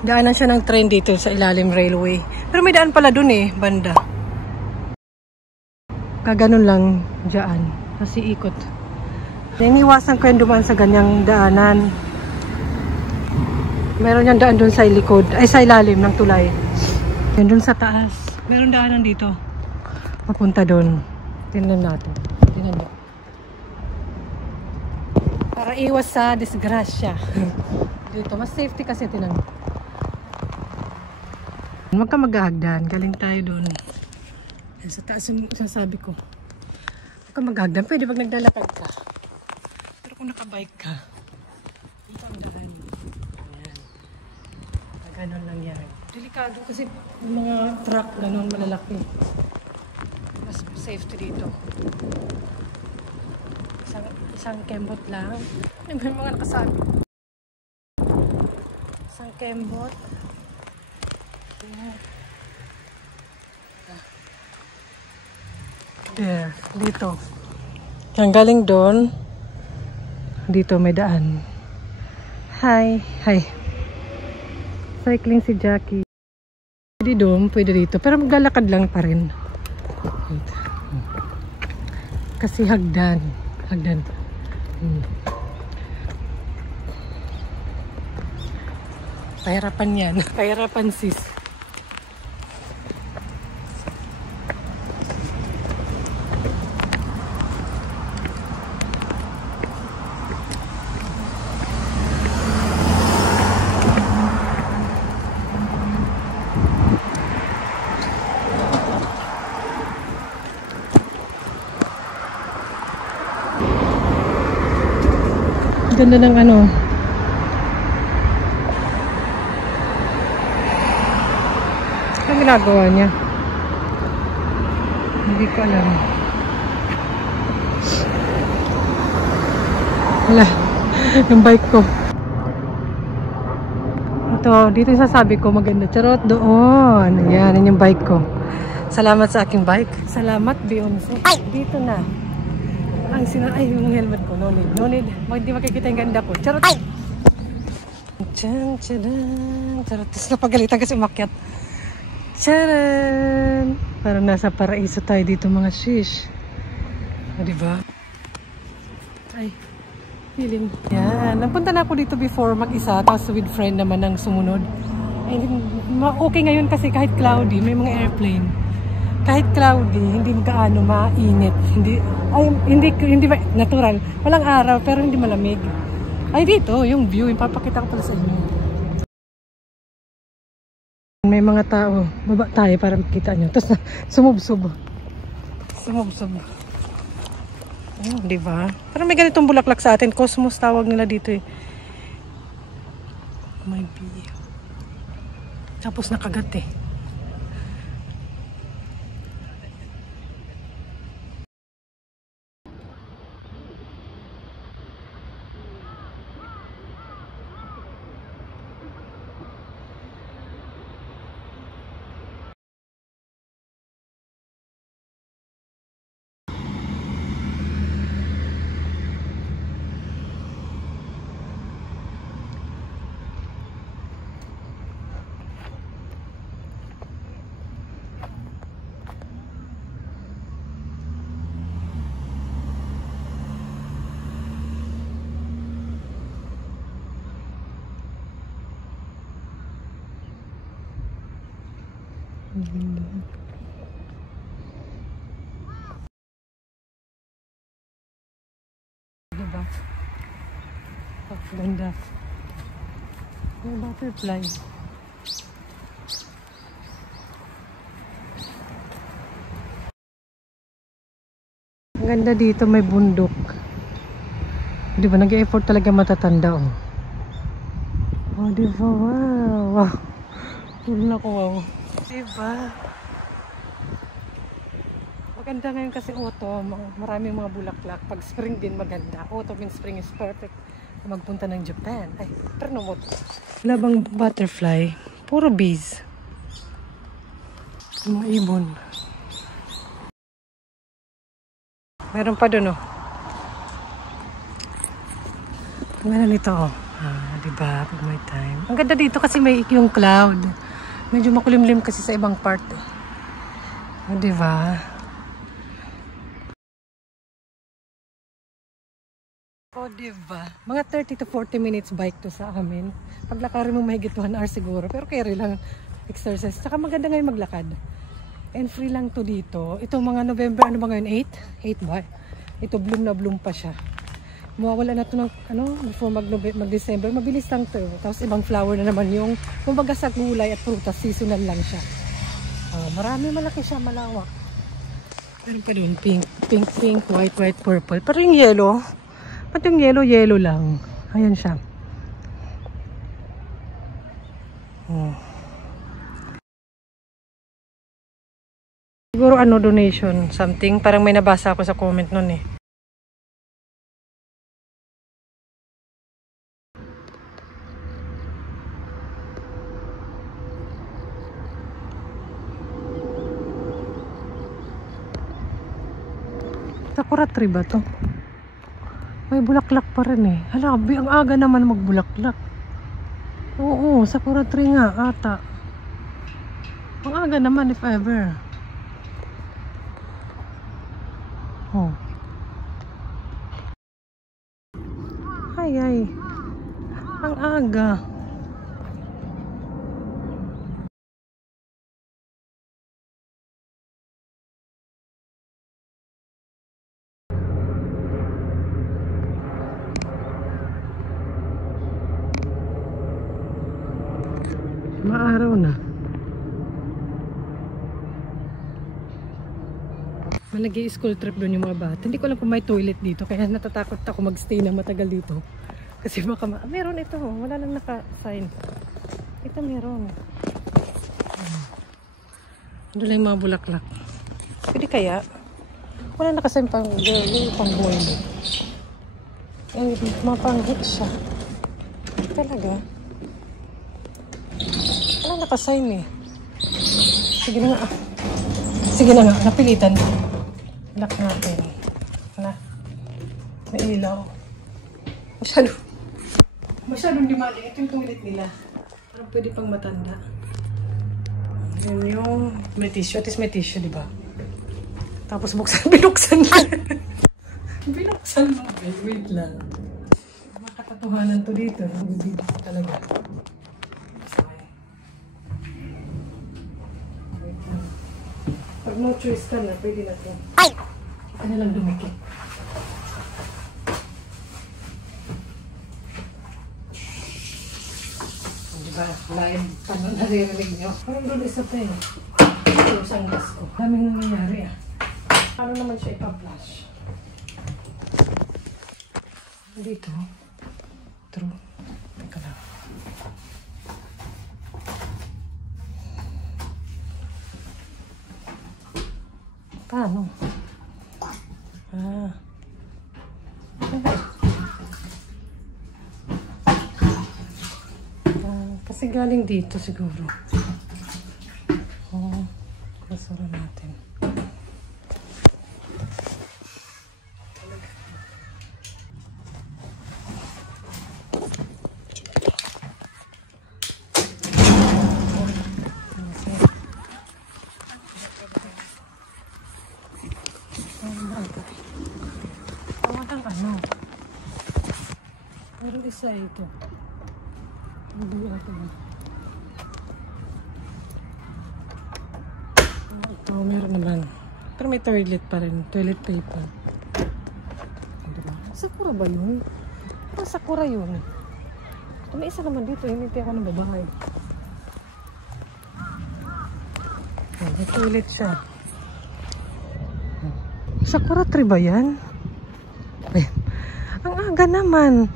Daanan siya ng train dito sa ilalim railway. Pero may daan pala dun eh, banda. Kaganon lang dyan. Kasi ikot. Iniwasan ko yung dumaan sa ganyang daanan. Meron yung daan dun sa likod. Ay, sa ilalim ng tulay. Yan dun sa taas. Meron daanan dito. Papunta dun. Tingnan natin. Tingnan mo. Para iwas sa disgrasya. Dito, mas safety kasi tingnan mo. Huwag ka maghahagdan. Galing tayo dun. Sa taas yung sasabi ko. Huwag ka maghahagdan. Pwede pag naglalakad ka. Pero kung nakabike ka, dito ang daan. Ayan. Ganon lang yan. Delikado kasi mga truck ganon malalaki. Mas safety dito. Isang kembot lang. May mga nakasabi. Isang kembot. There, dito. Ang galing doon. Dito may daan. Hi. Hi. Cycling si Jackie. Pwede doon, pwede dito. Pero maglalakad lang pa rin. Kasi hagdan. Hagdan. Pahirapan yan. Pahirapan sis. Ganda ng ano. Ano ginagawa niya? Hindi ko alam. Wala. Yung bike ko. Ito, dito yung sasabi ko maganda. Charot, doon. Ayan, yun yung bike ko. Salamat sa aking bike. Salamat, Beyonce. Ay! Dito na. Ay, yung helmet ko. No need. No need. Hindi makikita yung ganda ko. Charot. Ay! Charot. Tapos napagalitan kasi umakyat. Charan! Parang nasa paraiso tayo dito mga shish. O, diba? Ay, feeling. Yan. Napunta na ako dito before mag-isa. Tapos with friend naman ang sumunod. Ay, okay ngayon kasi kahit cloudy, may mga airplane. Kahit cloudy, hindi gaano mainit. Hindi natural. Walang araw, pero hindi malamig. Ay, dito, yung view. Yung papakita ko pala sa inyo. May mga tao. Baba tayo para makita nyo. Tapos sumubsob. Ayun, diba? Parang may ganitong bulaklak sa atin. Cosmos tawag nila dito eh. May bee. Tapos nakagat eh. Diba? Oh, ganda. May butterfly. Ang ganda dito, may bundok. Diba? Nag-e-effort talaga matatanda. Oh, oh diba? Wow. Wow. Puro na ko, wow. Diba? Maganda ngayon kasi autumn. Maraming mga bulaklak. Pag spring din maganda. Autumn and spring is perfect. Magpunta ng Japan. Ay, pero no mo. Wala bang butterfly? Puro bees. Mga ibon. Meron pa doon, oh. Ang ganda nito, oh. Diba? Pag may time. Ang ganda dito kasi may yung cloud. Medyo makulimlim kasi sa ibang part eh. Diba? Diba? Mga 30 to 40 minutes bike to sa amin. Paglakarin mo mahigit 1 hour siguro. Pero carry lang exercise. Tsaka maganda ngayon maglakad. And free lang to dito. Ito mga November, ano ba ngayon? 8? 8 ba? Ito bloom na bloom pa siya. Mawawala na to ng before mag-December. Mabilis lang to. Tapos ibang flower na naman yung kumbaga sa gulay at prutas. Seasonal lang siya. Marami, malaki siya, malawak. Meron pa dun, pink, pink, pink, white, white, purple. Pero yung yellow, ba't yung yellow, yellow lang? Ayan siya. Siguro donation, something. Parang may nabasa ako sa comment nun eh. Sakura tree ba to? May bulaklak pa rin eh. Hala, ang aga naman magbulaklak. Oo, sakura tree nga ata. Ang aga naman if ever. Ay. Ang aga. Maaraw na. Nag-i-school trip doon yung mga bata. Hindi ko alam kung may toilet dito. Kaya natatakot ako mag-stay na matagal dito. Kasi baka meron ito. Wala lang naka-sign. Ito meron. Doon lang yung mga bulaklak. Pwede kaya? Wala naka-sign pang girl. Yung pang boy mo. Eh, mapang-hit siya. Talaga? Wala naka-sign eh. Sige na nga. Sige na nga. Napilitan. Lock natin. Na. May ilaw. Masyadong demanding. Ito yung toilet nila. Parang pwede pang matanda. Yan yung may tissue. At least may tissue, diba? Tapos binuksan na. Binuksan mo. Wait lang. Makakatotohanan to dito. Hindi talaga. Pag no choice ka na, pwede na ito. Ay! Ano lang dumikit. Diba? Live. Paano naririnig nyo? Parang doon isa pa eh. Ito isang gas ko. Daming nangyayari ah. Paano naman siya ipa-flash? Dito. True. Teka lang. Paano? Kasi galing dito siguro. Basura natin. Pero isa ito. Hindi ito. Ito, meron naman. Pero may toilet pa rin. Toilet paper. Diba? Sakura ba yun? Parang sakura yun. Ito, may isa naman dito. Hinintay ako ng babae. May toilet siya. Sakura tree ba yan? Ay, ang aga naman.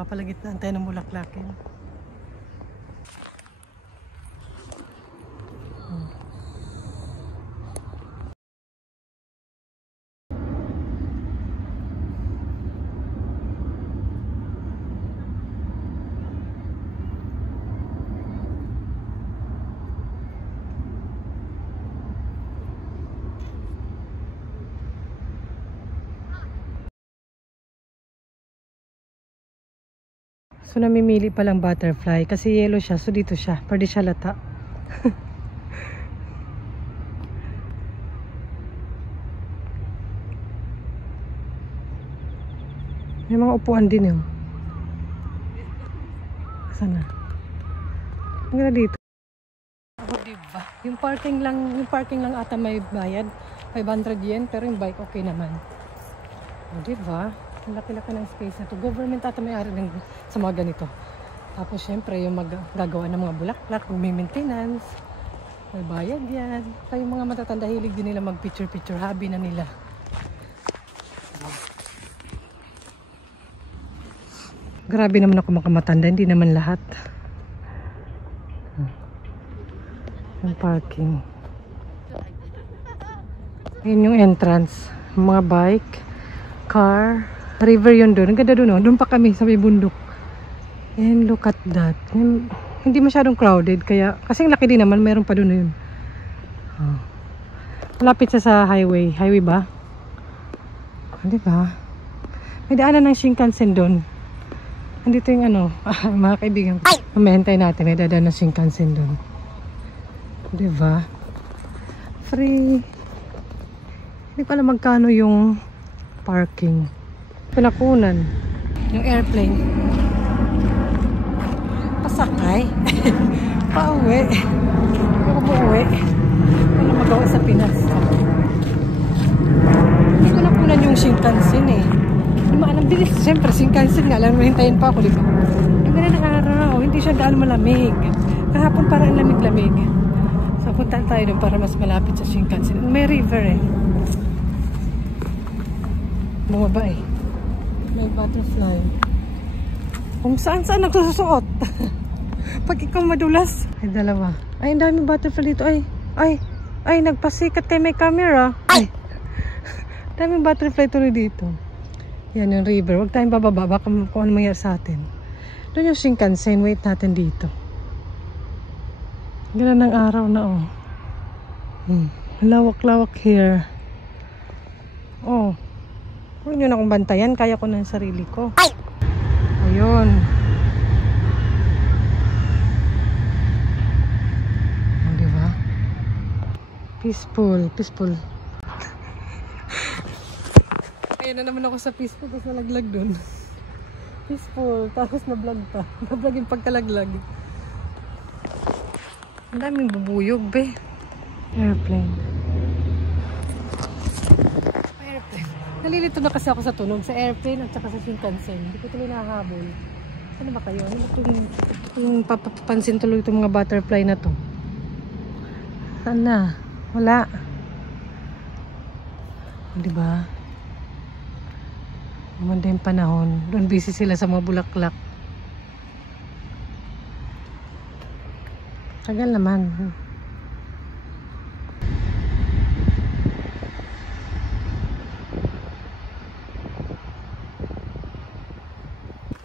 Papalagitnaan tayo ng bulaklakin. So namimili palang butterfly kasi yellow siya, so dito siya, pwede siya lata. May mga upuan din yun. Sana. Ang ganda dito. Oh, diba? Yung parking lang ata may bayad, 500 yen, pero yung bike okay naman. Oh, diba? Ang laki-laki ng space na to. Government ata may-ari ng sa mga ganito. Tapos syempre yung gagawa ng mga bulaklak, may maintenance, may bayad yan. Kaya yung mga matatanda, hilig din nila mag-picture-picture, hobby na nila. Grabe naman ako makamatanda, hindi naman lahat. Yung parking. Yun yung entrance. Mga bike, car, river yun doon. Ang ganda doon, oh. Doon pa kami sa may bundok. And look at that. Hindi masyadong crowded. Kaya, kasi laki din naman, meron pa doon yun. Oh. Malapit siya sa highway. Highway ba? Diba? May daanan ng Shinkansen doon. Andito yung ano, mga kaibigan. Mamahintay natin. May daanan ng Shinkansen doon. Diba? Free. Hindi ko alam magkano yung parking. Pinakunan. Yung airplane. Pasakay. Pauwi. Ako umuwi. Ano magawa sa Pinas. Hindi ko nakunan yung Shinkansen eh. Hindi maalam. Bilis. Siyempre, Shinkansen nga. Alam mo, hintayin pa ako. Diba? Yung ganda ng araw. Hindi siya gaano malamig. Kahapon parang lamig-lamig. So, punta tayo doon para mas malapit sa Shinkansen. May river eh. Bumaba eh. May butterfly. Kung saan nagsusuot. Pag ikaw madulas. Ay, dalawa. Ay, ang daming butterfly dito. Ay, nagpasikat kay may camera. Ay! Daming butterfly tuloy dito. Yan yung river. Huwag tayong bababa. Baka kung ano mangyari sa atin. Doon yung Shinkansen. Wait natin dito. Ganda ng araw na oh. Lawak-lawak here. Oh. Huwag nyo na akong bantayan. Kaya ko na yung sarili ko. Ayun. Oh, diba? Peaceful. Peaceful. Ayun na naman ako sa peaceful. Tapos nalaglag dun. Peaceful. Tapos na-vlog pa. Na-vlog yung pagkalaglag. Ang daming bubuyog, be. Airplane. Nalilito na kasi ako sa tunog sa airplane at saka sa Shinkansen. Hindi ko tuloy nakahabol. Ano ba kayo? Ano ba itong papapansin tuloy itong mga butterfly na to? Saan na? Wala. Diba? Umanda yung panahon. Doon busy sila sa mga bulaklak. Tagal naman.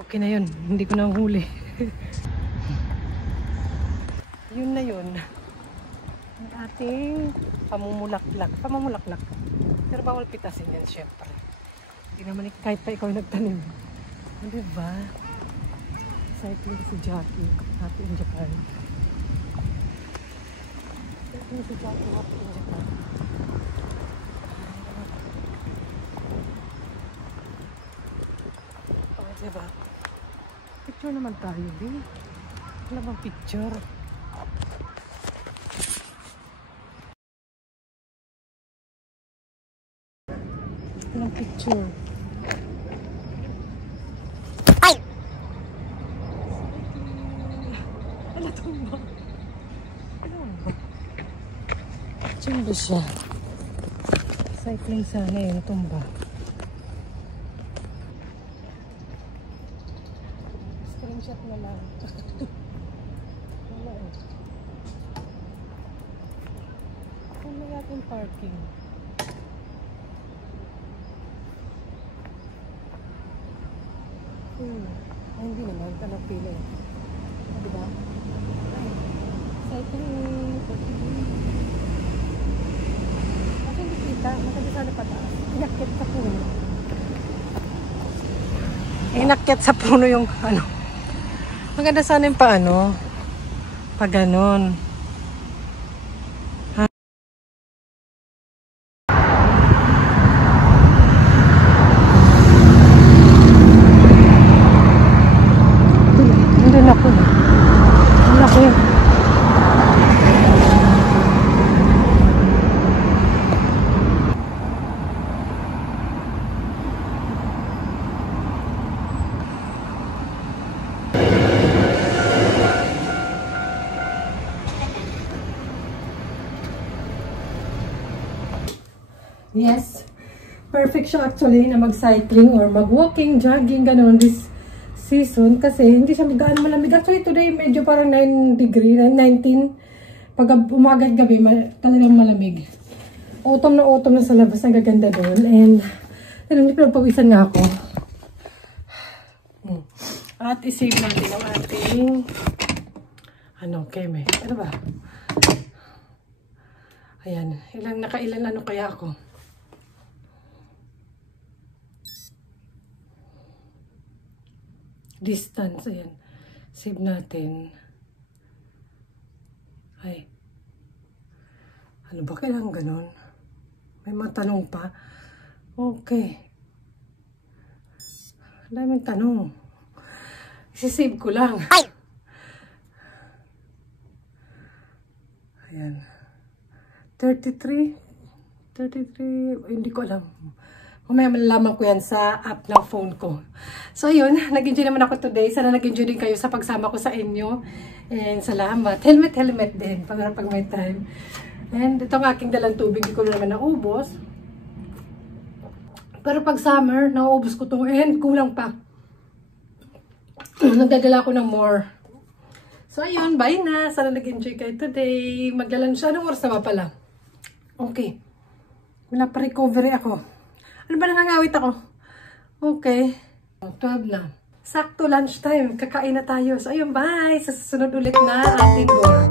Okay na yun. Hindi ko na huli. Yun na yun. Ang ating pamumulaklak. Pamumulaklak. Pero bawal pitasin yan, syempre. Hindi naman kahit pa ikaw nagtanim. Diba? Cycling si Jackie. Happy in Japan. Cycling si Jackie. Happy in Japan. Oh, diba? Picture naman tayo, eh. Wala bang picture? Walang picture. Ay! Ano tumba? Ano ba? Tumba siya. Cycling sana yun, tumba. Screenshot na lang. Wala eh. Ano natin parking? Ay, hindi naman. Tanong pila eh. Diba? Ay, cycling. Kasi hindi kita. Maganda sana pataas. Inakyat sa puno. Inakyat sa puno yung ano. Maganda sana yung paano. Pag ganon. Nandun ako. Ang laki. Yes, perfect siya actually na mag-cycling or mag-walking, jogging, gano'n this season kasi hindi siya gaano malamig. Actually today medyo parang 9 degree, 19. Pag umaga at gabi, talagang malamig. Autumn na sa labas, ang gaganda doon. And hindi pinagpawisan nga ako. At isave natin ang ating keme. Ano ba? Ayan, nakailan ano kaya ako? Distance, ayan. Save natin. Ay. Ano ba kailangan ganon? May matanong pa. Okay. Daming tanong. Isisave ko lang. Ay! Ayan. 33, hindi ko alam. Mamaya malalaman ko yan sa app ng phone ko. So yun, nag-enjoy naman ako today. Sana nag-enjoy din kayo sa pagsama ko sa inyo. And salamat. Helmet din pag may time. And ito ang aking dalang tubig. Hindi ko naman naubos. Pero pag summer, nauubos ko ito. And kulang pa. Nagdadala ko ng more. So ayun, bye na. Sana nag-enjoy kayo today. Maglalan siya. Anong oras na ba pala? Okay. Wala pa recovery ako. Ano ba nangangawit ako? Okay. 12 na. Sakto lunchtime. Kakain na tayo. So ayun, bye. Sa susunod ulit na ating goal.